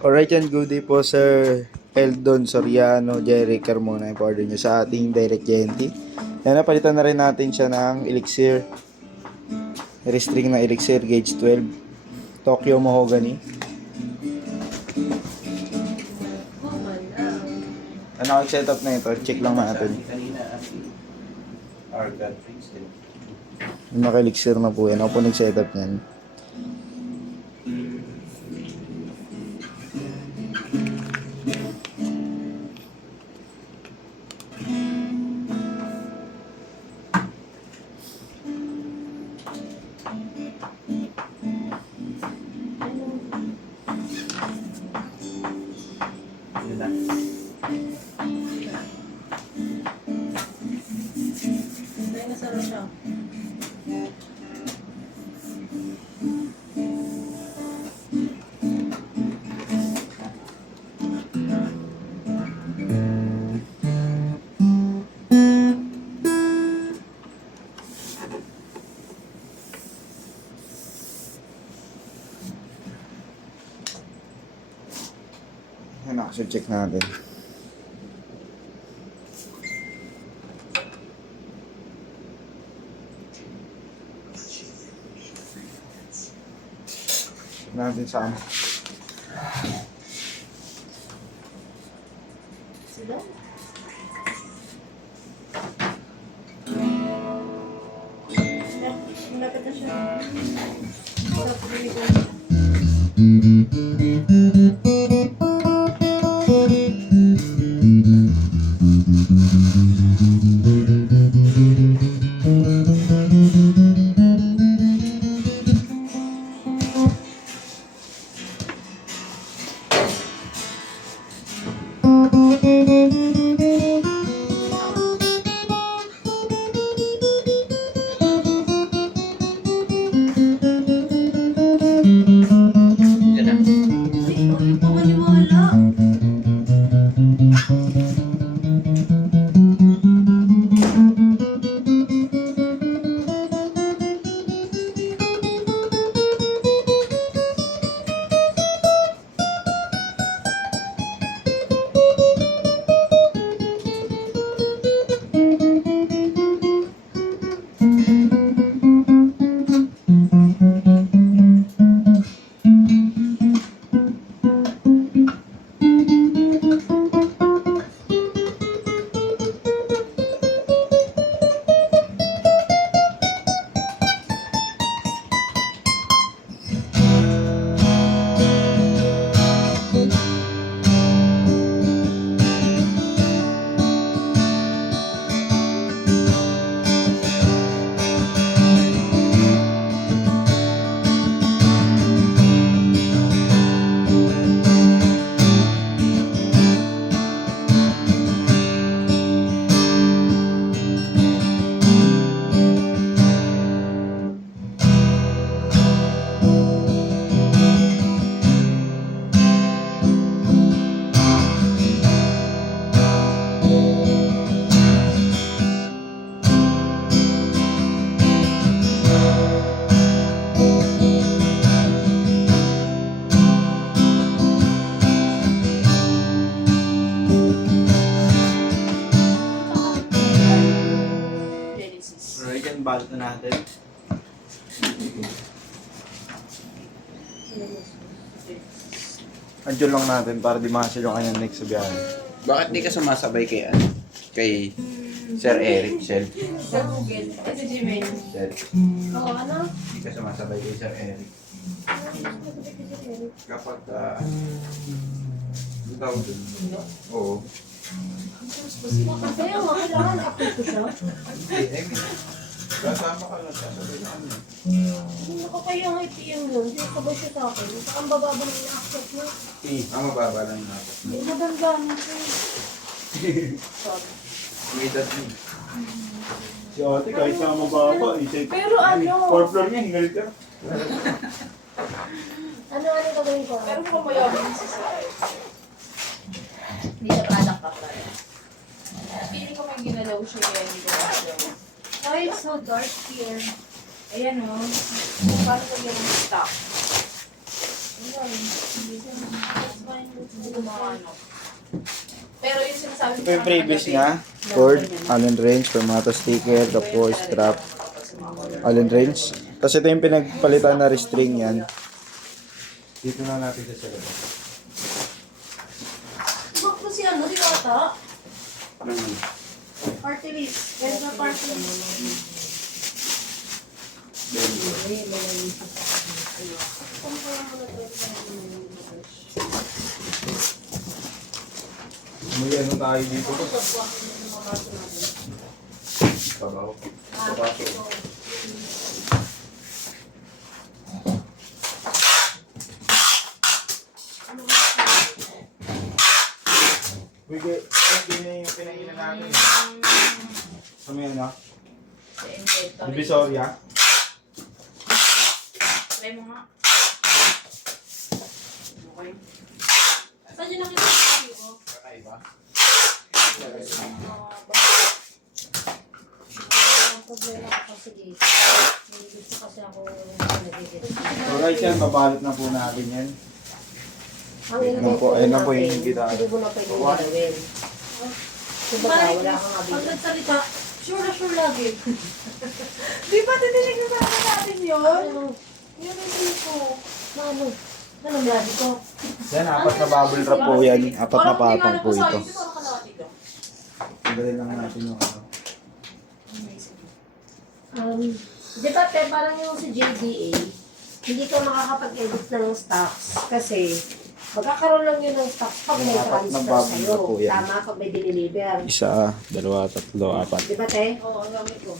Alright yan, good day po Sir Eldon Soriano Jerry Carmona yung order nyo sa ating Direct Genti. Yan, napalitan na rin natin siya ng Elixir. Restring na Elixir Gauge 12 Tokyo Mahogany. Ano ang setup na ito? Check lang natin. Yung naka-elixir na po yan. Ako po nag-setup yan. Ano, so check natin. Natin saan? Sila? Malapit na siya. Sa pumili ko. Balot na natin. Adjust lang natin para di mahasil yung kanyang next sa biyahe. Bakit di ka sumasabay kay ano? Kay Sir Eric, Sir? Sa Google. Sa Gmail. Sir, Oo, ano? di ka sumasabay kay Sir Eric. Kapag, ano tawag dun? Oo. Kaya nga, kailangan upload ko siya. I mean, kasama ka lang, sasabay na kanya. Hindi ko kaya nga i-PM yun. Hindi sabay siya sa akin. Saka ang bababa ng ina-accept mo. Mababa lang natin. Hindi madangganan ko. Sorry. May edad mo. Si ate kahit na mababa, Pero ano? 4 floor niya, hingal ka. Ano gagawin ko? Pero kung mayaman si Sai. Hindi sa product ka pala. Feeling ko may ginalaw siya kaya hindi ko masalaw. Why it's so dark here? Ayan o. Paano ko yung stock? Ayan. Hindi ko maano. Pero yung sinasabi Ito yung previous niya. Cord, Allen wrench, permato sticker, tapos strap, Allen wrench. Tapos ito yung pinagpalitan na restring yan. Dito na natin sa labas. Bakit si ano, di ata? Hmm. Party list. Kaya na party list. May ano tayo dito. Sabaw. Wige, yun yung pinainan natin. Sa may ano? Divisoria. Try mo nga. Okay. Saan yun nakita sa video? Kakaiba. Ang problema ko kasi dito. May gusto kasi ako nagigit. Alright yan, babalot na po natin yan. Ang Ayun po, ayun na po yung kita. Hindi mo na pwede gawin. Kumbaga, wala kang Pag abili. nagsalita, sure na sure lagi. Di ba titinig na sana natin yun? Ano? Yun ang dito. Ano? Ano labi ko? Yan, apat na bubble wrap po yan. Apat na patong po ito. Parang kalahati ka. Tanggalin lang natin yung ano. Di ba, te, parang yung sa JDA, hindi ka makakapag-edit ng stocks kasi magkakaroon lang yun ng stocks pag may Apat na transfer bubble sa'yo. wrap po yan. Tama, pag may diniliver. Isa, dalawa, tatlo, apat. Di ba, te? Oo, ang gamit ko.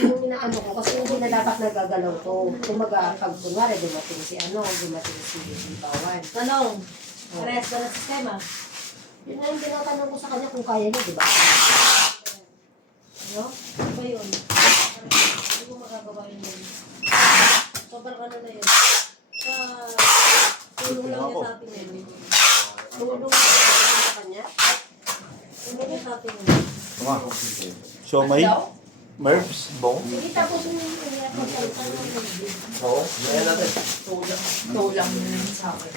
Yung inaano ko, kasi hindi na dapat nagagalaw to. Kumaga, pag kunwari, dumating si Bawan. Tanong, parehas ba ng sistema? Yun na yung tinatanong ko sa kanya kung kaya niya, di ba? Ano? Ano ba yun? Hindi ko magagawa yun yun. Sobrang ano na yun. Sa tulong lang niya sa atin yun. Tulong ko sa kanya. Tulong niya sa atin yun. Tama. Siomay, Mervs, Bong. Sige, tapos yung pagkalitan ng video. Oo. Yan natin. Tulang yun sa akin.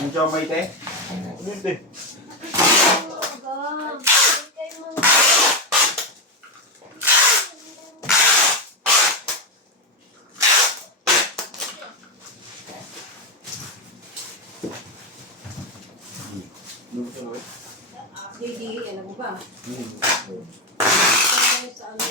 Yung siomay, te? Yun, te. JDA, alam mo ba? Sa ano?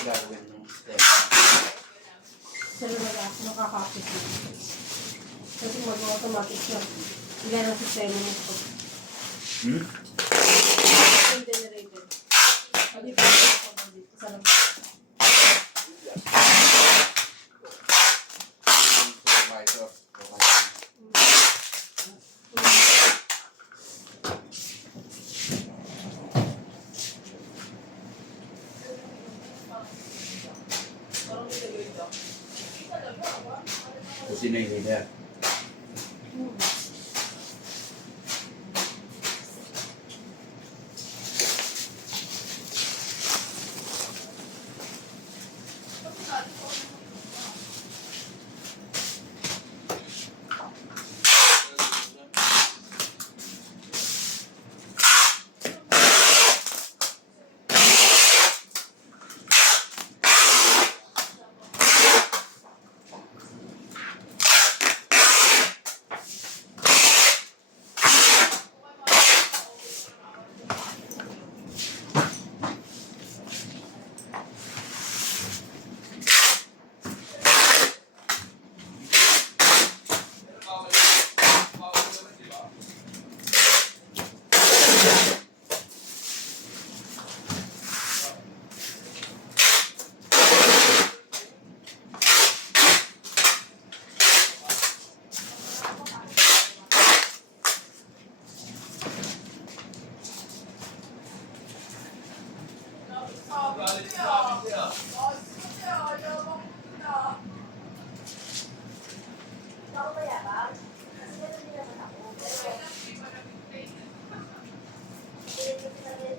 Gagawin ng step. Sa lumaga, nakakapit na. Kasi mag-automatic siya. Ilan ang sistema mo ko. Hmm? Generated. Sabi pa ako dito sa labas. Supervisor. Sino yung leader?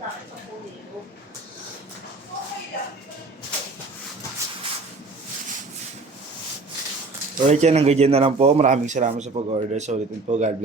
sa akin sa pulido. Alright yan, hanggang dyan na lang po. Maraming salamat sa pag-order. So ulitin po, God bless.